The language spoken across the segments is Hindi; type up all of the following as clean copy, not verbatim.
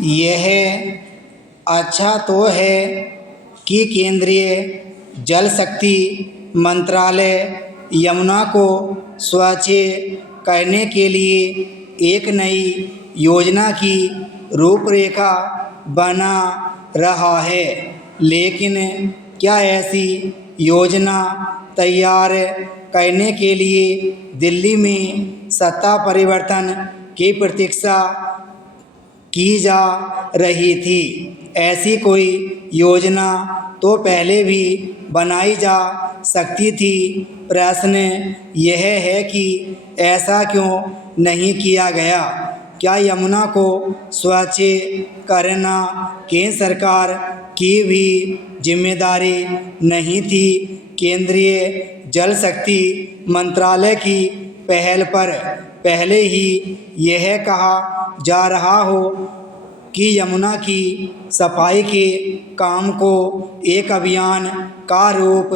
यह अच्छा तो है कि केंद्रीय जल शक्ति मंत्रालय यमुना को स्वच्छ करने के लिए एक नई योजना की रूपरेखा बना रहा है, लेकिन क्या ऐसी योजना तैयार करने के लिए दिल्ली में सत्ता परिवर्तन की प्रतीक्षा की जा रही थी? ऐसी कोई योजना तो पहले भी बनाई जा सकती थी। प्रश्न यह है कि ऐसा क्यों नहीं किया गया? क्या यमुना को स्वच्छ करना केंद्र सरकार की भी जिम्मेदारी नहीं थी? केंद्रीय जल शक्ति मंत्रालय की पहल पर पहले ही यह कहा जा रहा हो कि यमुना की सफाई के काम को एक अभियान का रूप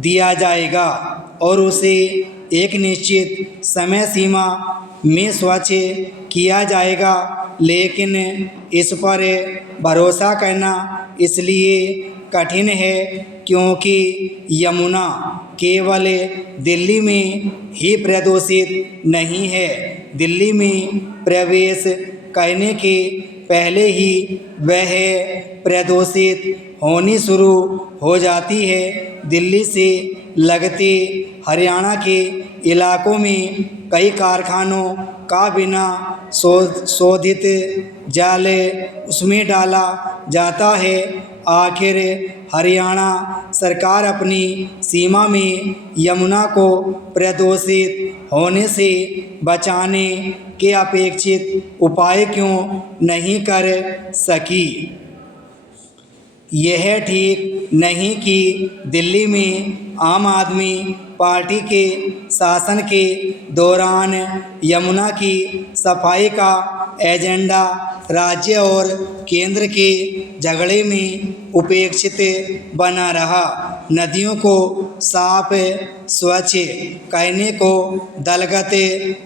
दिया जाएगा और उसे एक निश्चित समय सीमा में स्वच्छ किया जाएगा, लेकिन इस पर भरोसा करना इसलिए कठिन है क्योंकि यमुना केवल दिल्ली में ही प्रदूषित नहीं है। दिल्ली में प्रवेश करने के पहले ही वह प्रदूषित होनी शुरू हो जाती है। दिल्ली से लगते हरियाणा के इलाकों में कई कारखानों का बिना शोधित जल उसमें डाला जाता है। आखिर हरियाणा सरकार अपनी सीमा में यमुना को प्रदूषित होने से बचाने के अपेक्षित उपाय क्यों नहीं कर सकी? यह ठीक नहीं कि दिल्ली में आम आदमी पार्टी के शासन के दौरान यमुना की सफाई का एजेंडा राज्य और केंद्र के झगड़े में उपेक्षित बना रहा। नदियों को साफ स्वच्छ करने को दलगत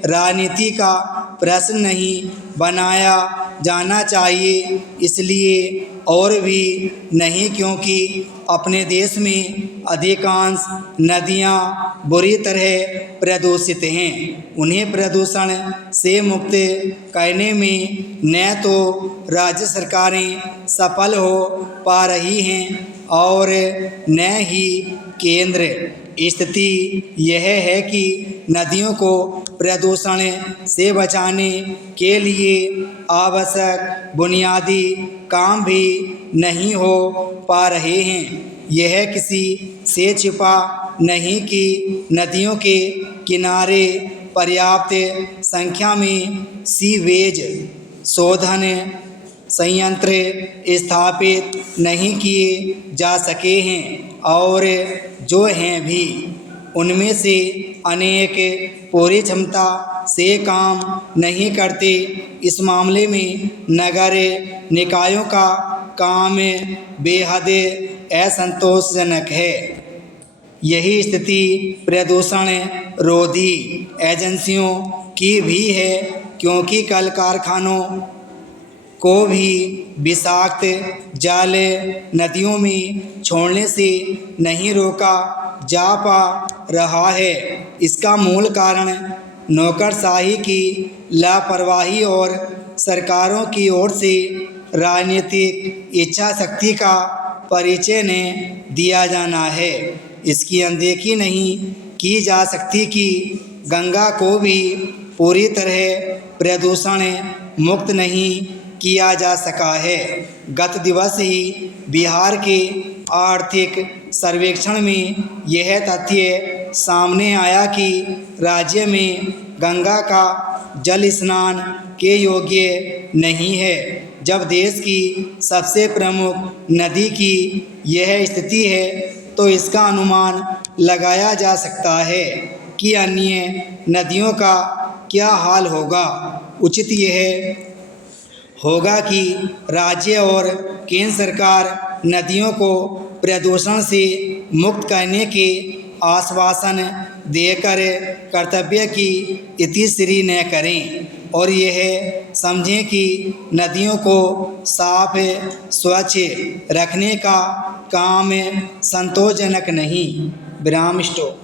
राजनीति का प्रश्न नहीं बनाया जाना चाहिए, इसलिए और भी नहीं क्योंकि अपने देश में अधिकांश नदियां बुरी तरह प्रदूषित हैं। उन्हें प्रदूषण से मुक्त करने में न तो राज्य सरकारें सफल हो पा रही हैं और न ही केंद्र। स्थिति यह है कि नदियों को प्रदूषण से बचाने के लिए आवश्यक बुनियादी काम भी नहीं हो पा रहे हैं। यह किसी से छिपा नहीं कि नदियों के किनारे पर्याप्त संख्या में सीवेज शोधन संयंत्र स्थापित नहीं किए जा सके हैं और जो हैं भी उनमें से अनेक पूरी क्षमता से काम नहीं करते। इस मामले में नगर निकायों का काम बेहद असंतोषजनक है। यही स्थिति प्रदूषण रोधी एजेंसियों की भी है क्योंकि कल कारखानों को भी विषाक्त जल नदियों में छोड़ने से नहीं रोका जा पा रहा है। इसका मूल कारण नौकरशाही की लापरवाही और सरकारों की ओर से राजनीतिक इच्छा शक्ति का परिचय ने दिया जाना है। इसकी अनदेखी नहीं की जा सकती कि गंगा को भी पूरी तरह प्रदूषण मुक्त नहीं किया जा सका है। गत दिवस ही बिहार के आर्थिक सर्वेक्षण में यह तथ्य सामने आया कि राज्य में गंगा का जल स्नान के योग्य नहीं है। जब देश की सबसे प्रमुख नदी की यह स्थिति है तो इसका अनुमान लगाया जा सकता है कि अन्य नदियों का क्या हाल होगा। उचित यह होगा कि राज्य और केंद्र सरकार नदियों को प्रदूषण से मुक्त करने के आश्वासन देकर कर्तव्य की इतिश्री न करें। और यह समझें कि नदियों को साफ स्वच्छ रखने का काम संतोषजनक नहीं। विराम स्टॉप।